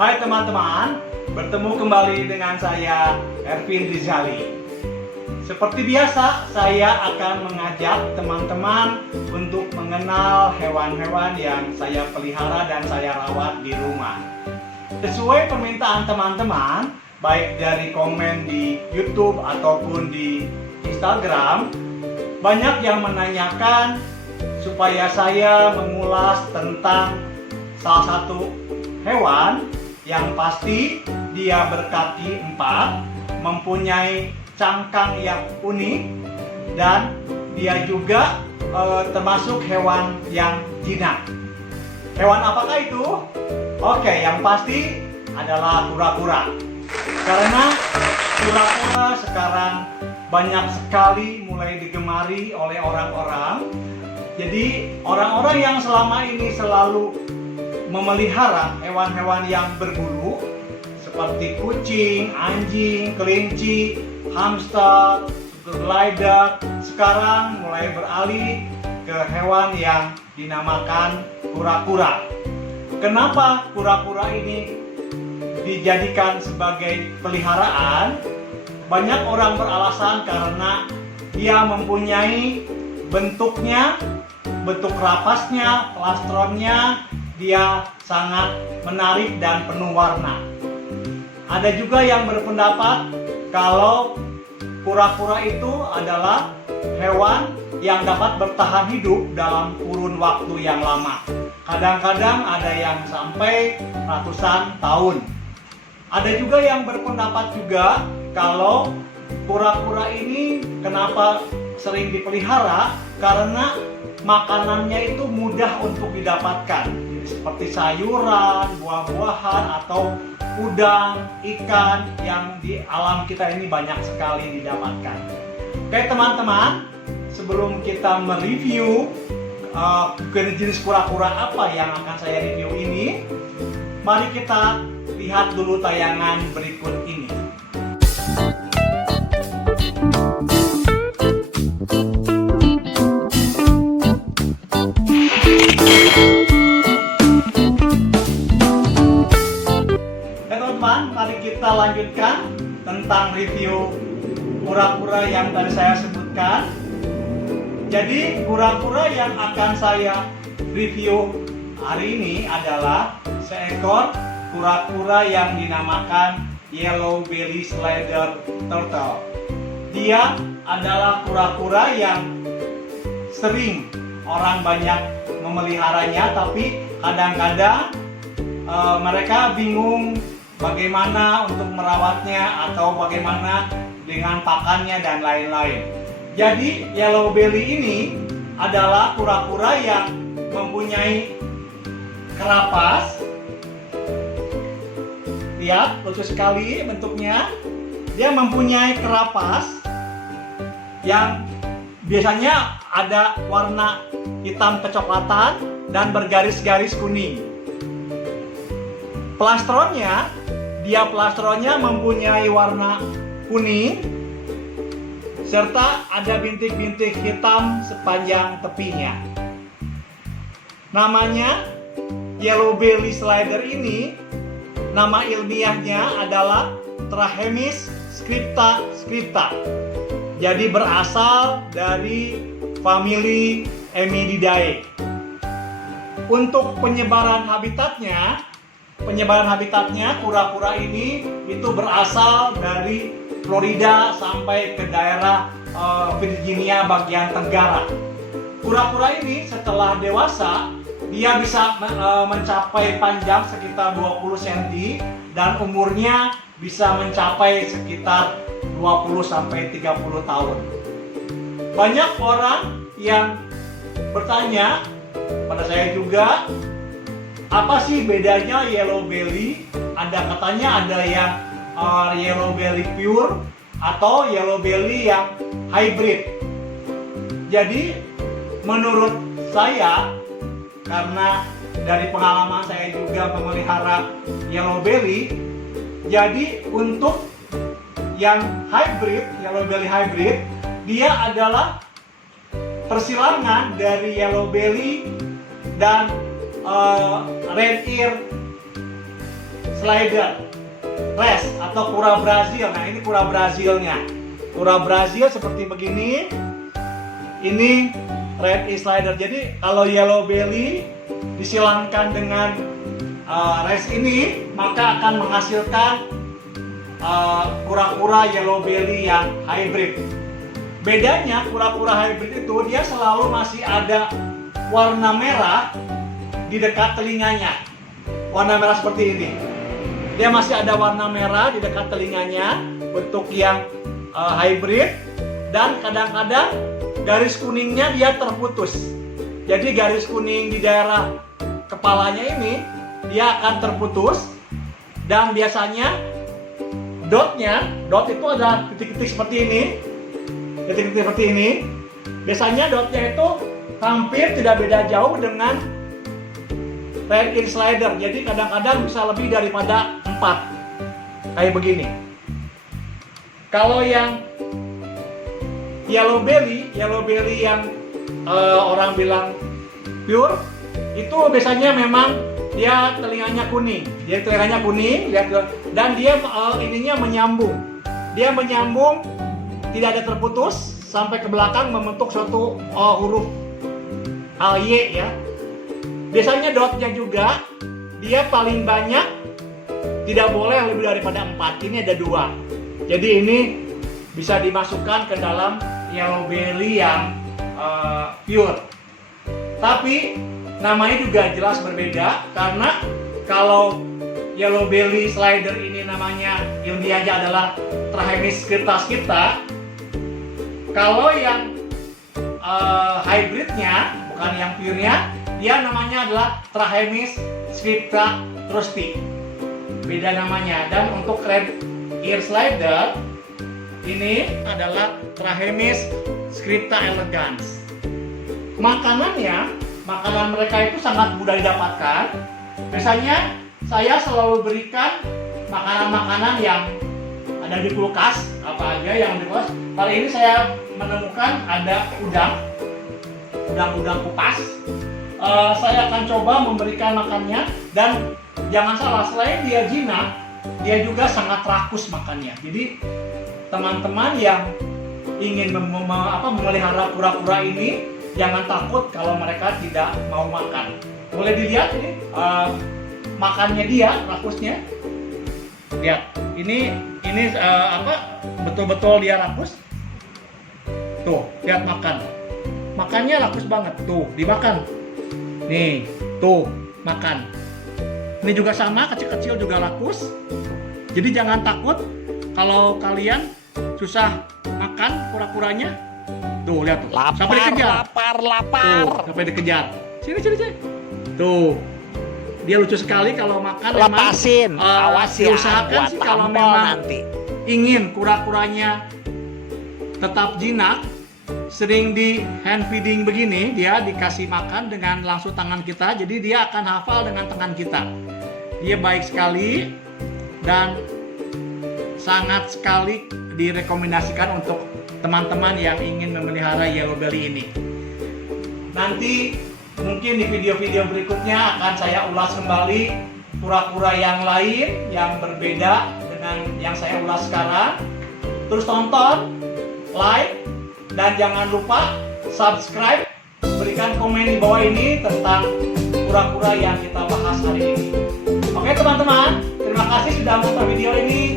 Hai teman-teman, bertemu kembali dengan saya Ervin Rizali. Seperti biasa, saya akan mengajak teman-teman untuk mengenal hewan-hewan yang saya pelihara dan saya rawat di rumah. Sesuai permintaan teman-teman, baik dari komen di YouTube ataupun di Instagram, banyak yang menanyakan supaya saya mengulas tentang salah satu hewan yang pasti dia berkaki 4, mempunyai cangkang yang unik, dan dia juga termasuk hewan yang jinak. Hewan apakah itu? Oke, yang pasti adalah kura-kura. Karena kura-kura sekarang banyak sekali mulai digemari oleh orang-orang. Jadi orang-orang yang selama ini selalu memelihara hewan-hewan yang berbulu seperti kucing, anjing, kelinci, hamster, glider, sekarang mulai beralih ke hewan yang dinamakan kura-kura. Kenapa kura-kura ini dijadikan sebagai peliharaan? Banyak orang beralasan karena dia mempunyai bentuk rapasnya, plastronnya, dia sangat menarik dan penuh warna. Ada juga yang berpendapat kalau kura-kura itu adalah hewan yang dapat bertahan hidup dalam kurun waktu yang lama. Kadang-kadang ada yang sampai ratusan tahun. Ada juga yang berpendapat juga kalau kura-kura ini kenapa sering dipelihara, karena makanannya itu mudah untuk didapatkan, seperti sayuran, buah-buahan, atau udang, ikan yang di alam kita ini banyak sekali didapatkan. Oke teman-teman, sebelum kita mereview jenis kura-kura apa yang akan saya review ini, mari kita lihat dulu tayangan berikut ini. Mari kita lanjutkan tentang review kura-kura yang tadi saya sebutkan. Jadi kura-kura yang akan saya review hari ini adalah seekor kura-kura yang dinamakan Yellow Belly Slider Turtle. Dia adalah kura-kura yang sering orang banyak memeliharanya, tapi kadang-kadang mereka bingung bagaimana untuk merawatnya atau bagaimana dengan pakannya dan lain-lain. Jadi Yellow Belly ini adalah kura-kura yang mempunyai kerapas. Lihat, lucu sekali bentuknya. Dia mempunyai kerapas yang biasanya ada warna hitam kecoklatan dan bergaris-garis kuning. Plastronnya mempunyai warna kuning serta ada bintik-bintik hitam sepanjang tepinya. Namanya Yellow Belly Slider ini, nama ilmiahnya adalah Trachemys scripta scripta. Jadi berasal dari famili Emididae. Untuk penyebaran habitatnya kura-kura ini itu berasal dari Florida sampai ke daerah Virginia bagian tenggara. Kura-kura ini setelah dewasa dia bisa mencapai panjang sekitar 20 cm dan umurnya bisa mencapai sekitar 20 sampai 30 tahun. Banyak orang yang bertanya pada saya juga, apa sih bedanya Yellow Belly? Katanya ada yang Yellow Belly pure atau Yellow Belly yang hybrid. Jadi menurut saya, karena dari pengalaman saya juga memelihara Yellow Belly, jadi untuk yang hybrid, Yellow Belly hybrid, dia adalah persilangan dari Yellow Belly dan Red Ear slider res atau kura Brazil. Nah, ini kura Brazilnya. Kura Brazil seperti begini. Ini red ear slider. Jadi kalau yellow belly disilangkan dengan res ini, maka akan menghasilkan kura-kura yellow belly yang hybrid. Bedanya kura-kura hybrid itu dia selalu masih ada warna merah di dekat telinganya. Warna merah seperti ini. Dia masih ada warna merah di dekat telinganya, bentuk yang hybrid, dan kadang-kadang garis kuningnya dia terputus. Jadi garis kuning di daerah kepalanya ini dia akan terputus, dan biasanya dot itu ada titik-titik seperti ini, titik-titik seperti ini. Biasanya dotnya itu hampir tidak beda jauh dengan red ear slider. Jadi kadang-kadang bisa lebih daripada 4 kayak begini. Kalau yang yellow belly yang orang bilang pure, itu biasanya memang dia telinganya kuning. Lihat, dan dia ininya menyambung. Dia menyambung, tidak ada terputus sampai ke belakang membentuk suatu huruf Y ya. Biasanya dotnya juga dia paling banyak tidak boleh lebih daripada 4. Ini ada 2. Jadi ini bisa dimasukkan ke dalam yellow belly yang pure. Tapi namanya juga jelas berbeda, karena kalau yellow belly slider ini namanya ilmiahnya adalah Trahemys scripta scripta. Kalau yang hybridnya, bukan yang purenya, dia namanya adalah Trahemys scripta rusti. Beda namanya. Dan untuk red ear slider ini adalah Trahemys scripta elegans. Makanan mereka itu sangat mudah didapatkan. Biasanya saya selalu berikan makanan-makanan yang ada di kulkas, apa aja yang di kulkas. Kali ini saya menemukan ada udang kupas. Saya akan coba memberikan makannya, dan jangan salah, selain dia jinak, dia juga sangat rakus makannya. Jadi teman-teman yang ingin memelihara kura-kura ini, jangan takut kalau mereka tidak mau makan. Boleh dilihat ini makannya dia, rakusnya. Lihat, ini betul-betul dia rakus. Tuh, lihat makan. Makannya rakus banget. Tuh, dimakan. Nih, tuh, makan. Ini juga sama, kecil-kecil juga rakus. Jadi jangan takut kalau kalian susah makan kura-kuranya. Tuh, lihat tuh. Sampai dikejar. Lapar. Tuh, sampai dikejar. Sini. Tuh. Dia lucu sekali kalau makan. Lepasin. Awas ya. Diusahakan sih kalau memang nanti ingin kura-kuranya tetap jinak, sering di hand feeding begini, dia dikasih makan dengan langsung tangan kita, jadi dia akan hafal dengan tangan kita. Dia baik sekali dan sangat sekali direkomendasikan untuk teman-teman yang ingin memelihara yellow belly ini. Nanti mungkin di video-video berikutnya akan saya ulas kembali kura-kura yang lain yang berbeda dengan yang saya ulas sekarang. Terus tonton, like, dan jangan lupa subscribe, berikan komen di bawah ini tentang kura-kura yang kita bahas hari ini. Oke teman-teman, terima kasih sudah menonton video ini.